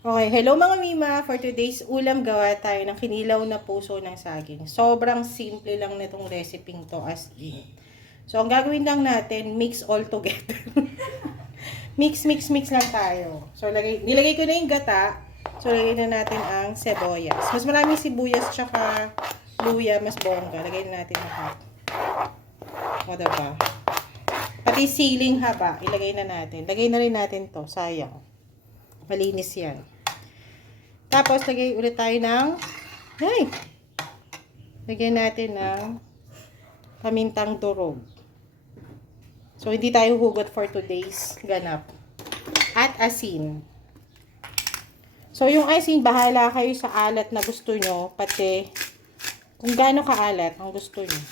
Okay, hello mga Mima. For today's ulam, gawa tayo ng kinilaw na puso ng saging. Sobrang simple lang nitong recipe to as in. So, ang gagawin lang natin, mix all together. mix lang tayo. So, nilagay ko na yung gata. So, lagay na natin ang sibuyas. Mas maraming sibuyas tsaka luya, mas bongga. Lagay na natin lahat. O, diba? Pati siling haba, ilagay na natin. Lagay na rin natin to, sayang. Malinis yan. Tapos, lagay ulit tayo ng, lagyan natin ng pamintang durog. So, hindi tayo hugot for today's ganap. At asin. So, yung asin, bahala kayo sa alat na gusto nyo, pati kung gaano kaalat ang gusto nyo.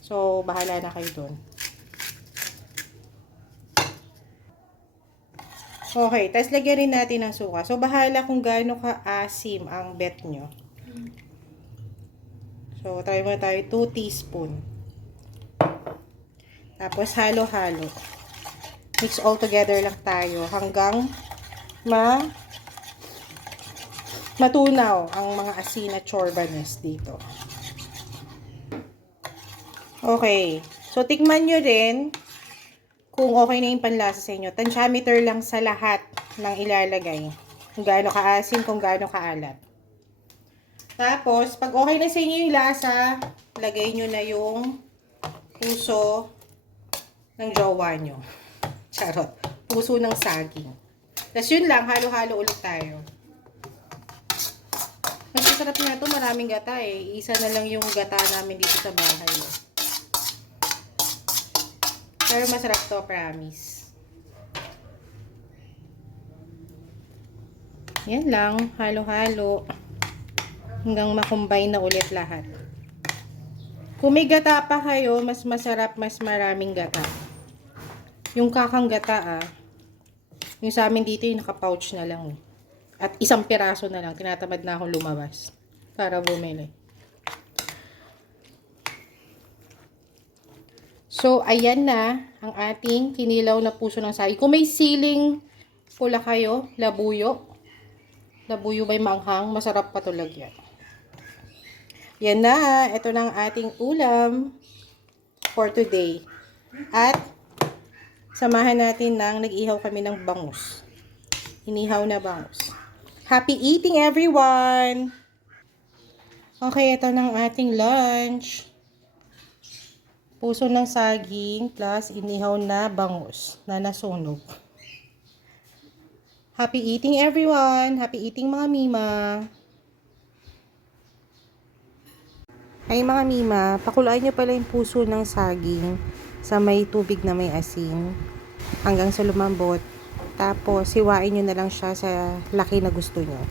So, bahala na kayo dun. Okay, tapos lagyan rin natin ng suka. So, bahala kung gaano ka-asim ang bet nyo. So, try mo tayo 2 teaspoon. Tapos, halo-halo. Mix all together lang tayo hanggang matunaw ang mga asin at chorbanes dito. Okay. So, tikman nyo rin kung okay na yung panlasa sa inyo. Tansyameter lang sa lahat ng ilalagay. Kung gaano kaasim, kung gaano kaalat. Tapos, pag okay na sa inyo yung lasa, lagay nyo na yung puso ng jowa nyo. Charot. Puso ng saging. Tapos yun lang, halo-halo ulit tayo. Mas masarap na ito, maraming gata eh. Isa na lang yung gata namin dito sa bahay. Pero masarap to, promise. Yan lang, halo-halo. Hanggang makombine na ulit lahat. Kung may gata pa kayo, mas masarap, mas maraming gata. Yung kakang gata yung sa amin dito yung naka-pouch na lang. At isang piraso na lang, tinatamad na akong lumabas para bumili. So, ayan na ang ating kinilaw na puso ng saging. Kung may siling pula kayo, labuyo. Labuyo may manghang, masarap pa ito lagyan. Yan na, ito na ang ating ulam for today. At, samahan natin ng nag-ihaw kami ng bangus. Inihaw na bangus. Happy eating everyone! Okay, ito na ang ating lunch. Puso ng saging plus inihaw na bangus na nasunog. Happy eating everyone! Happy eating mga Mima! Ay mga Mima, pakuluan nyo pala yung puso ng saging sa may tubig na may asin hanggang sa lumambot. Tapos, siwain nyo na lang siya sa laki na gusto nyo.